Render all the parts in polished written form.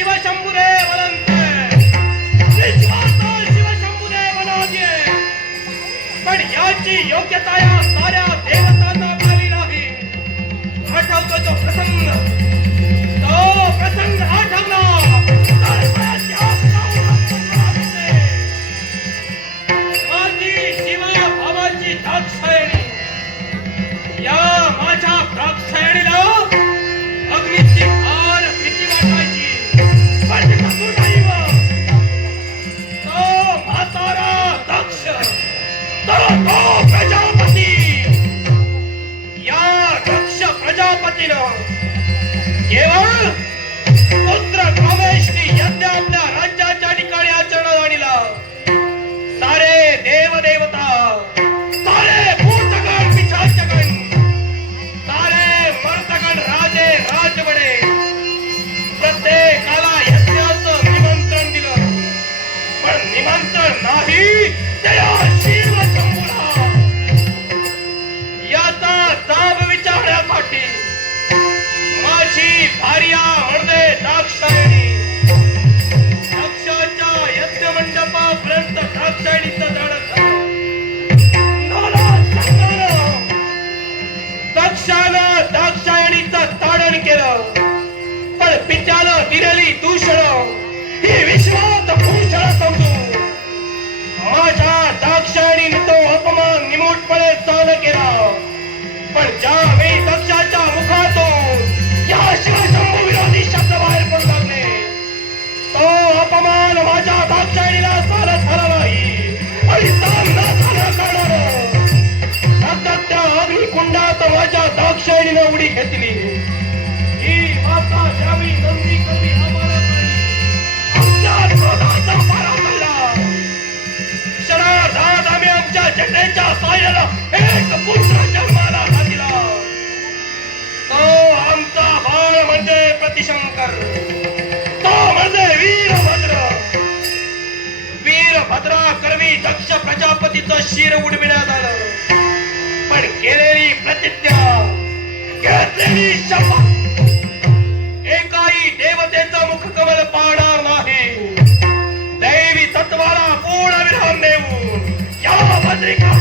शिवशंभुदेव शिवशंभुदेव पण याची योग्यता या साऱ्या देवतांना मिळाली नाही. आठवतो तो प्रसंग आठवला माझी शिवा भावाची दाक्षायणी या माझ्या दाक्षायणीला अग्नीची फार भीती वाटायची. पण दैव तो म्हातारा दक्ष तो प्रजापती या दक्ष प्रजापतीनं केवळ पुत्र कामेष्टी यज्ञ आपल्या राज्याच्या ठिकाणी आचरणात आणला. सारे देवदेवता सारे भूतगण पिशाचगण सारे मर्तगण राजे राजवडे प्रत्येकाला यज्ञाचं निमंत्रण दिलं. पण निमंत्रण नाही त्या शिवशंभूला. याचा जाब विचारण्यासाठी माझी भार्या म्हणजे दाक्षायणी दक्षाच्या यज्ञ मंडपापर्यंत दाक्षायणीचं जाणं झालं. दक्षानं दाक्षायणीचं ताडण केलं. पण पित्यानं दिलेली दूषण ही विश्वात भूषण समजून माझ्या दाक्षायणीने तो अपमान निमूटपणे सहन केला. पण ज्यावेळी दक्षाच्या मुखातून या शिवशंभू विरोधी शब्द बाहेर पडू लागले तो अपमान माझ्या दाक्षायणीला सहन झाला नाही. आणि सहन न झाला करणार अर्थात त्या अग्निकुंडात माझ्या दाक्षायणीने उडी घेतली. ही माता ज्यावेळी नंदी कधी आम्हाला आपल्या क्रोधाचा पारा पडला. क्षणार्धात आम्ही आमच्या झेंड्याच्या साह्यानं एक पुत्र जन्माला घातला. तो आमचा बाळ म्हणजे प्रतिशंकर. तो म्हणजे वीरभद्र. वीरभद्रा करवी दक्ष प्रजापतीचं शिर उडविण्यात आलं. पण केलेली प्रतिज्ञा घेतलेली शपथ एकाही देवतेचं मुखकमल पाहणार नाही. दैवी तत्वाला पूर्ण विराम देऊन या भद्रिका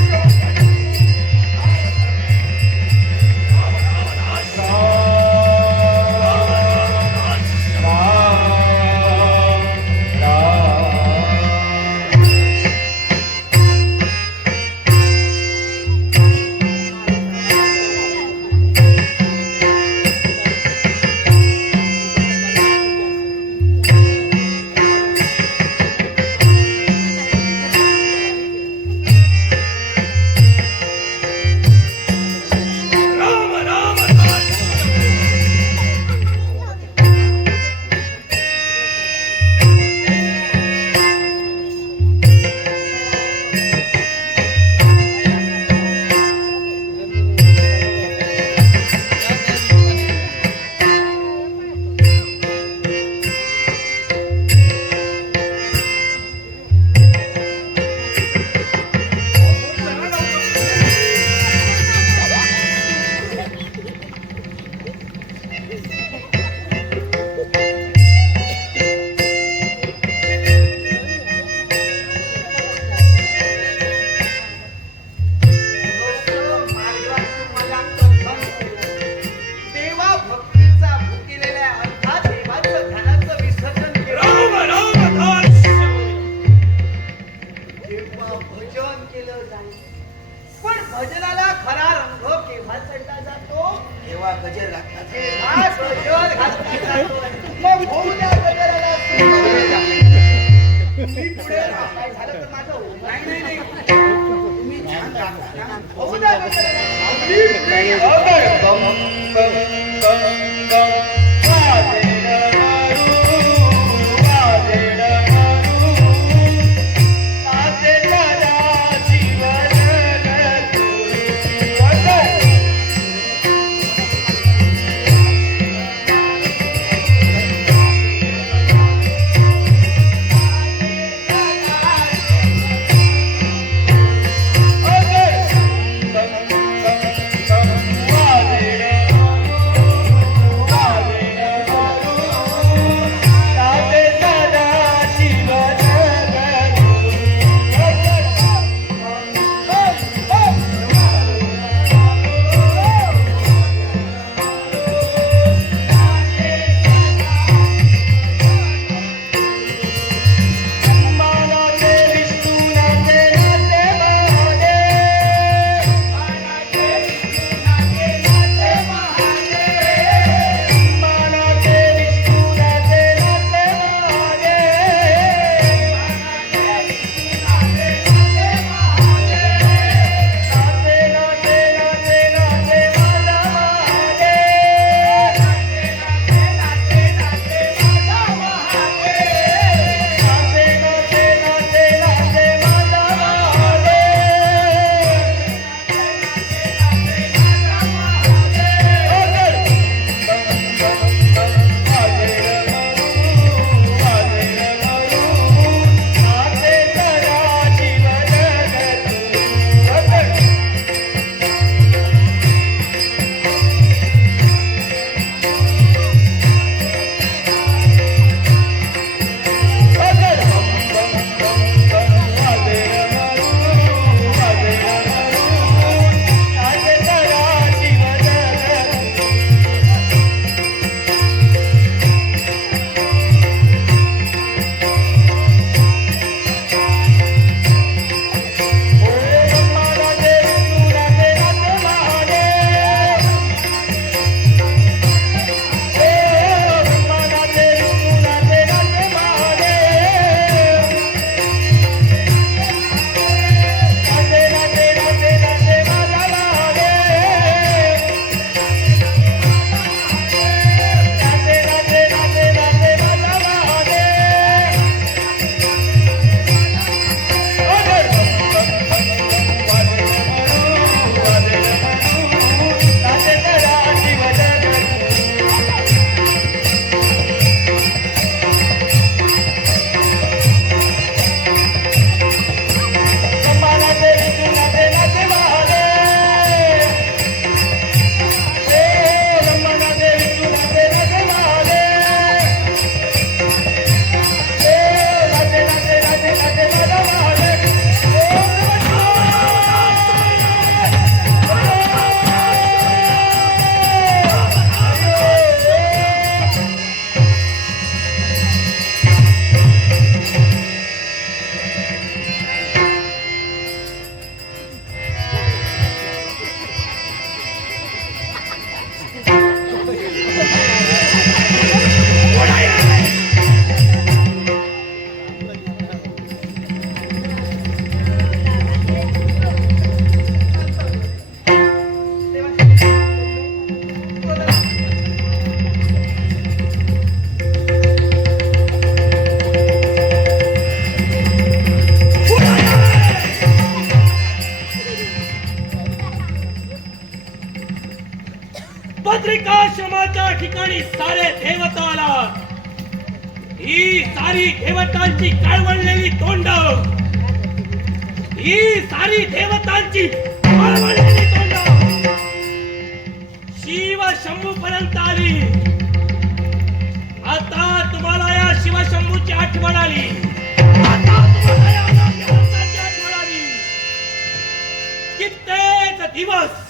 बद्रिकाश्रमाच्या ठिकाणी सारे देवता आला. ही सारी देवतांची काळवळलेली तोंड, ही सारी देवतांची काळवळलेली तोंड शिव शंभू पर्यंत आली. आता तुम्हाला या शिव शंभूची आठवण आली. आता तुम्हाला या देवतांची आठवण आली. कित्येक दिवस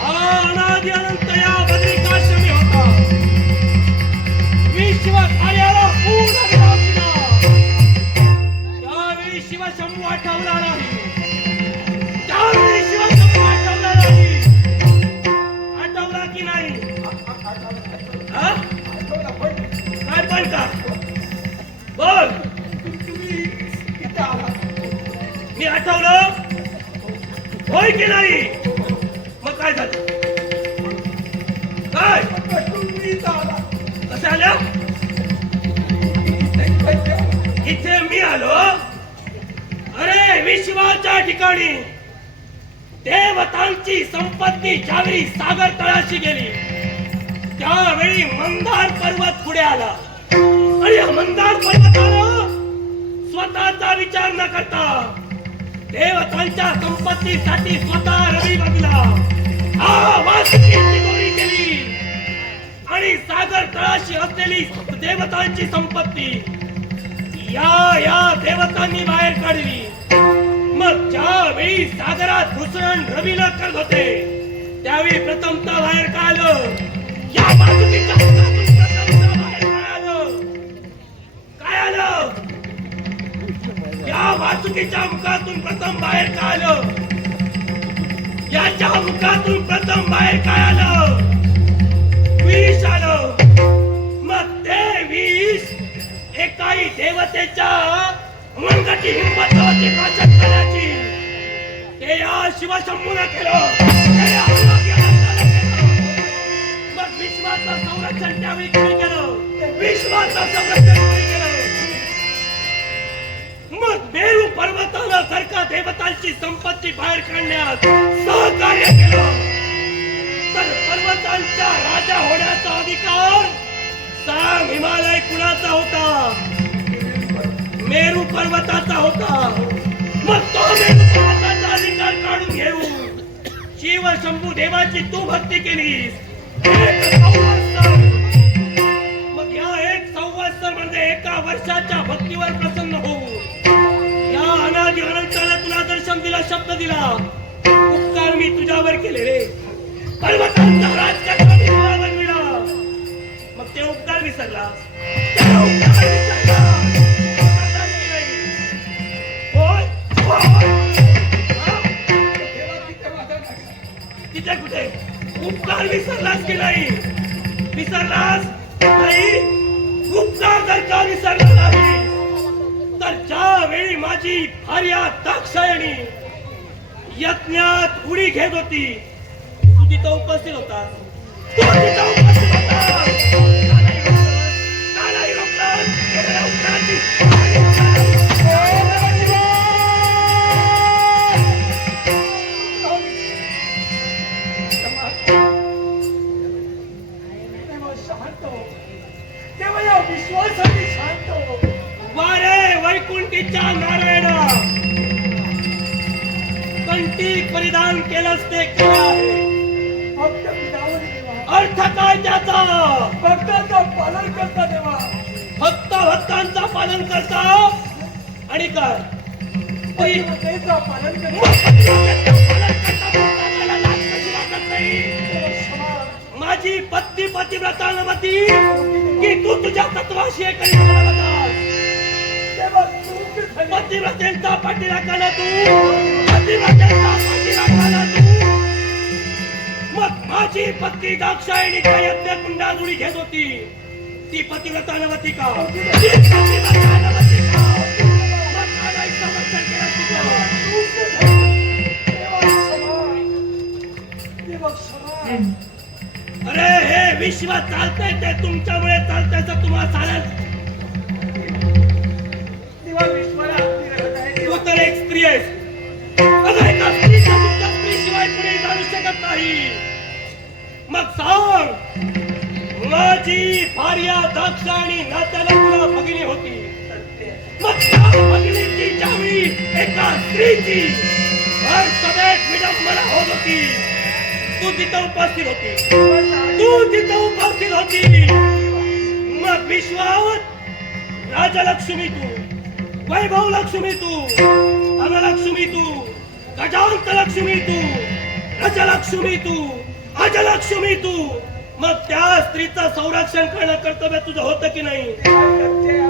हा अनादि अनंत या बद्रिकाश्रमी होता. विश्व कार्याला पूर्ण विराम दिला. त्यावेळी शिवशंभू आठवला नाही. त्यावेळी शिवशंभू आठवला नाही. आठवला की नाही? हा? काय पण का बोल. मी आठवलं होय की नाही? मग काय झालं? काय कसं आल्या? इथे मी आलो. अरे विश्वाच्या ठिकाणी देवतांची संपत्ती ज्यावेळी सागर तळाशी गेली त्यावेळी मंदार पर्वत पुढे आला. आणि या मंदार पर्वतानं स्वतःचा विचार न करता देवतांच्या संपत्तीसाठी स्वतः रवी बदला वासुकीची दोरी केली आणि सागर तळाशी असलेली देवतांची संपत्ती या देवतांनी बाहेर काढली. मग ज्यावेळी सागरात घुसळण रवीला करत होते त्यावेळी प्रथमतः बाहेर काय आलं? या वासुकीच्या मुखातून प्रथमतः बाहेर काय आलं? काय आलं? या वासुकीच्या मुखातून प्रथम बाहेर काय आलं? याच्या मुखातून प्रथम बाहेर काय आलं? विष आलं. मग ते विष एकाही देवतेच्या मनगटी हिंमत होती काशत करण्याची. ते या शिवशंभूने केलं. ते या अनादि अनंताने केलं. मग विश्वाचं संरक्षण त्यावेळी कोणी केलं? विश्वाचं संरक्षण कोणी केलं? मग मेरू पर्वताला सारखा देवतांची संपत्ती बाहेर काढण्यात सहकार्य केलं. तर पर्वतांच्या राजा होण्याचा अधिकार सांग हिमालय कुणाचा होता? मेरू पर्वताचा होता. मग तो मेरू पर्वताचा अधिकार काढून घेऊन शिव शंभू देवाची तू भक्ती केलीस. एक संवत्सर. मग या एक संवत्सर म्हणजे एका वर्षाच्या भक्तीवर प्रसन्न होऊ या अनादि अनंताला तुला दर्शन दिला, शब्द दिला. उपकार मी तुझ्यावर केले रे. पर्वतांचा राजकारणी मी तुला बनविला. मग ते उपकार विसरला. ते उपकार विसरला. होय तिथे कुठे उपकार विसरलास की नाही? विसरलास नाही. उपकार जर का विसरला नाही तर ज्यावेळी माझी भार्या दाक्षायणी यज्ञात उडी घेत होती तू तिथं उपस्थित होता. तू तिथं उपस्थित होता. का नाही रोखलं? केलेल्या उपकाराची विश्वासाठी शांत हो. वारे वैकुंठीच्या नारायणा कंठी परिधान केलंस ते काय आहे? अर्थ काय त्याचा? भक्तांचं पालन करता देवा. भक्त भक्तांचा पालन करता आणि काय पालन माझी पत्नी पतिव्रता नवती की तू तुझ्या तत्वाशी एकही पतिव्रतेचा पाठीराखाला तू पतिव्रतेचा पाठीराखाला तू. मग माझी पत्नी दाक्षायणीच्या यज्ञ कुंडात उडी घेत होती. ती पतिव्रता नवती का? ती पतिव्रता नवती का? मग कालाही संरक्षण केलं तिचं. अरे हे विश्व चालतंय ते तुमच्यामुळे चालतंय असं तुम्हाला चालेल? तू तर एक स्त्री आहेस. अगं एका स्त्रीचा दुसऱ्या स्त्रीशिवाय पुढे जाऊ शकत नाही. मग तर या दाक्षायणी नात्याला तुला भगिनी होती. मग त्या भगिनीची ज्यावेळी एका स्त्रीची भर सभेत विडंबना होत होती, तू तिथं उपस्थित होती. तू तिथं उपस्थित होती. मग विश्वावत राजलक्ष्मी तू, वैभव लक्ष्मी तू, धनलक्ष्मी तू, गजांत लक्ष्मी तू, रजलक्ष्मी तू, अजलक्ष्मी तू, मग त्या स्त्रीचं संरक्षण करणं कर्तव्य तुझं होतं की नाही?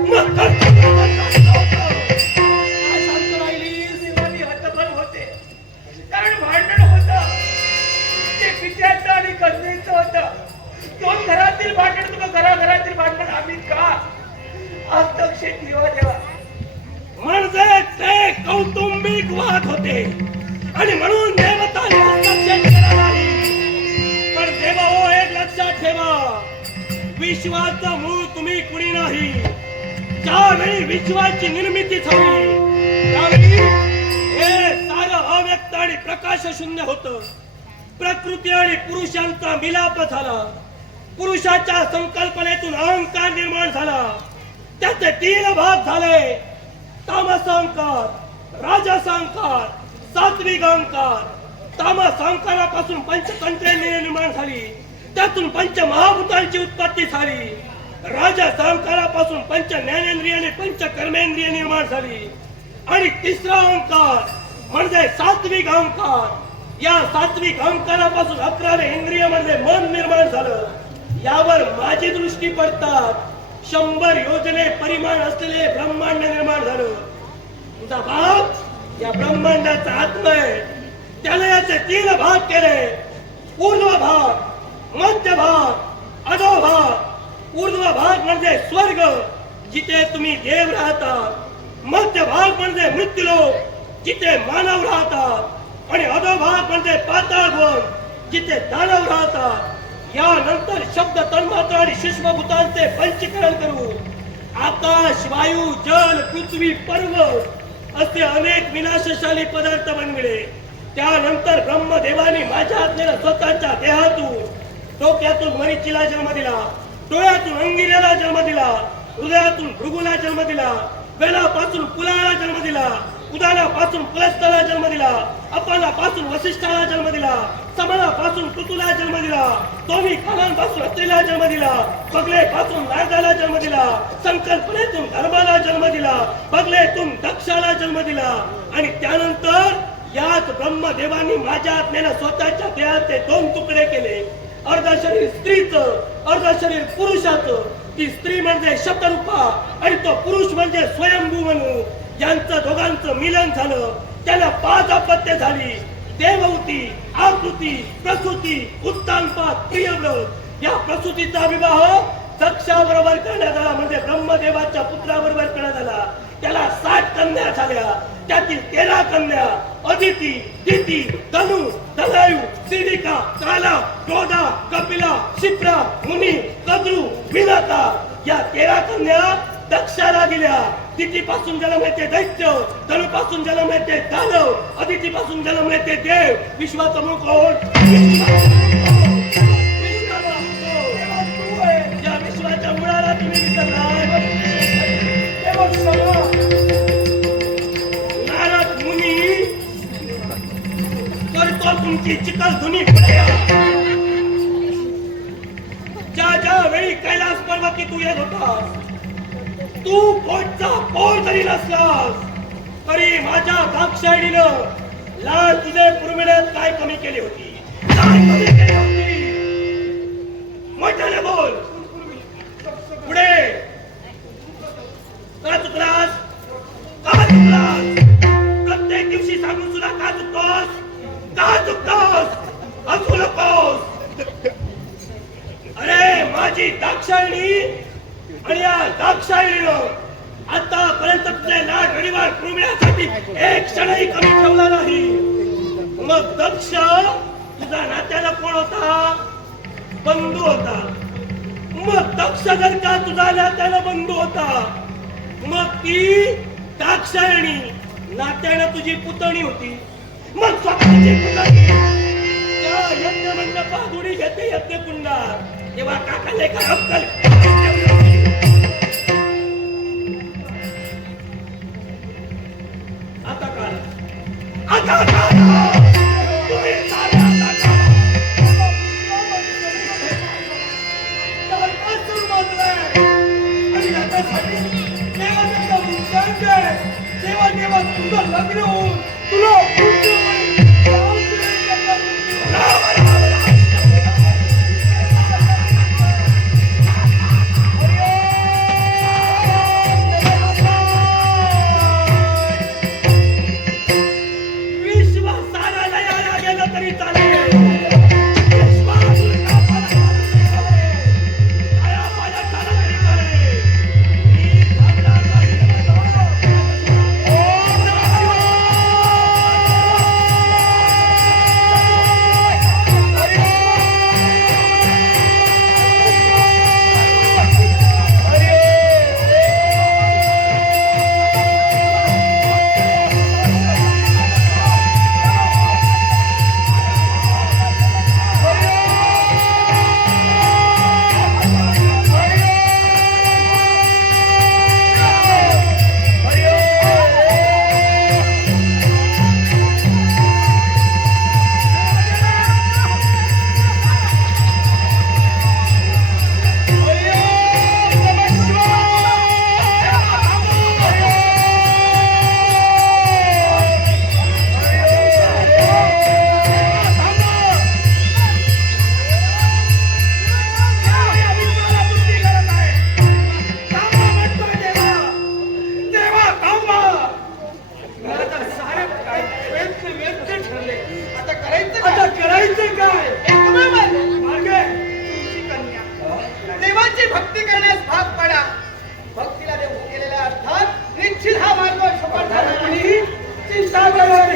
मग कर्तव्य होतं. काय शांत राहिलीस? मी हतबल होते, कारण भांडण होतं ते पित्याचं आणि कन्येचं होतं. दोन घरातील भांडण, तुला घराघरातील भांडण आम्ही का हस्तक्षेप देवा देवा? म्हणजे ते कौटुंबिक वाद होते आणि म्हणून देवताने हस्तक्षेप केला नाही. पण देवा हो, एक लक्षात ठेवा, विश्वाचं मूळ तुम्ही कुणी नाही. ज्यावेळी विश्वाची निर्मिती झाली त्यावेळी हे सारं अव्यक्त आणि प्रकाश शून्य होतं. प्रकृती आणि पुरुषांचा मिलाप झाला. पुरुषाच्या संकल्पनेतून अहंकार निर्माण झाला. त्याचे 3 भाग झाले: तामस अहंकार, राजस अहंकार, सात्विक अहंकार. तामस अहंकारापासून पंचतंत्रेंद्रिय निर्माण झाली. त्यातून पंचमहाभूतांची उत्पत्ती झाली. राजस अहंकारापासून पंच ज्ञानेंद्रिय आणि पंच कर्मेंद्रिय निर्माण झाली. आणि तिसरा अहंकार म्हणजे सात्विक अहंकार. या सात्विक अहंकारापासून 11 इंद्रिय म्हणजे मन निर्माण झालं. यावर माझी दृष्टी पडतात 100 योजने परिमाण असलेले ब्रह्मांड निर्माण झालं. तुझा भाग या ब्रह्मांडाचा आत्मा आहे. त्याने याचे 3 भाग केले: ऊर्ध्व भाग, मध्य भाग, अधो भाग. ऊर्ध्व भाग म्हणजे स्वर्ग, जिथे तुम्ही देव राहतात. मध्य भाग म्हणजे मृत्यूलोक, जिथे मानव राहतात. आणि अधो भाग म्हणजे पाताळवन, जिथे दानव राहतात. यानंतर शब्द, तन्मात्र आणि सूक्ष्मभूतांचे पंचीकरण करू आकाश, वायू, जल, पृथ्वी, पर्वत असे अनेक विनाशशाली पदार्थ बनविले. त्यानंतर ब्रह्मदेवाने माझ्या आज्ञेने स्वतःच्या देहातून डोक्यातून मरीचीला जन्म दिला, डोळ्यातून अंगिरेला जन्म दिला, हृदयातून भृगूला जन्म दिला, वेलापासून पुलाला जन्म दिला, उदानापासून पुलस्ताला जन्म दिला, अपानापासून वसिष्ठाला जन्म दिला, समनापासून ऋतूला जन्म दिला, दोन्ही कानांपासून अत्रीला जन्म दिला, बगलेपासून नारदाला जन्म दिला, संकल्पनेतून धर्माला जन्म दिला, बगलेतून दक्षाला जन्म दिला. आणि त्यानंतर याच ब्रह्मदेवानी माझ्या आत्म्याने स्वतःच्या देहाचे 2 तुकडे केले. अर्ध शरीर स्त्रीचं, अर्ध शरीर पुरुषाचं. ती स्त्री म्हणजे शतरूपा आणि तो पुरुष म्हणजे स्वयंभू म्हणू. यांचं दोघांचं मिलन झालं. त्याला 5 अपत्य झाली: देवहूती, आकृती, प्रसूती, उत्तानपाद, प्रियव्रत. या प्रसूतीचा विवाह दक्षाबरोबर करण्यात आला, म्हणजे ब्रह्मदेवाच्या पुत्राबरोबर करण्यात आला. त्याला 60 कन्या झाल्या. त्यातील 13 कन्या अदिती, दिती, तनु, दलायू, सिरिका, काला, क्रोधा, कपिला, क्षिप्रा, मुनी, कद्रू, विनाता. या 13 कन्या दक्षाला दिल्या. दितीपासून जन्मले दैत्य, तनुपासून जन्मले दानव, अदितीपासून जन्मले देव. विश्वाचा मूळ कोण? या विश्वाच्या मुळाला तुम्ही विसरलात. नारद मुनी करतो तुमची चिकलधुनी पुढे. ज्या वेळी कैलास पर्वती तू येत होतास, तू पोटचा पोर जरी नसलास तरी माझ्या दाक्षायणीनं लाल तुझे पुरविण्यात काय कमी केली होती? काय कमी केली होती? मोठ्याने बोल. पुढे का चुकलास? का चुकलास? प्रत्येक दिवशी सांगून सुद्धा का चुकतोस? का चुकतोस? हसू नकोस. अरे माझी दाक्षायणी आणि या दाक्षायणीनं आतापर्यंत तुझे लाड रडीवार पुरविण्यासाठी एक क्षणही कमी ठेवला नाही. मग दक्ष तुझा नात्याला कोण होता? बंधू होता. मग दक्ष जर का तुझा नात्याला बंधू होता, मग ती दाक्षायणी नात्यानं तुझी पुतणी होती. मग स्वतःची पुतणी त्या यज्ञ मंडपात उडी घेते यज्ञकुंडात. तेव्हा काकाले का अक्कल आता काल तुम्ही सारे आता काल त्याला काय सुरुवात आहे? आणि याच्यासाठी देवाच्या मुक्तांचे देवा देवा तुझं लग्न होऊन तुला पुढच्या वेळी जाऊ दे त्याचा मृत्यू. विश्व सारा लयाला गेलं तरी चालेल विश्वास उलटा पालटा आया पाया झाला तरी चालेल मी थांबणार नाही. आता करायचं काय? मार्गे देवाची भक्ती करण्यास भाग पडा. भक्तीला देव केलेल्या अर्थात निश्चित हा मार्ग सफल झाला. चिंता करू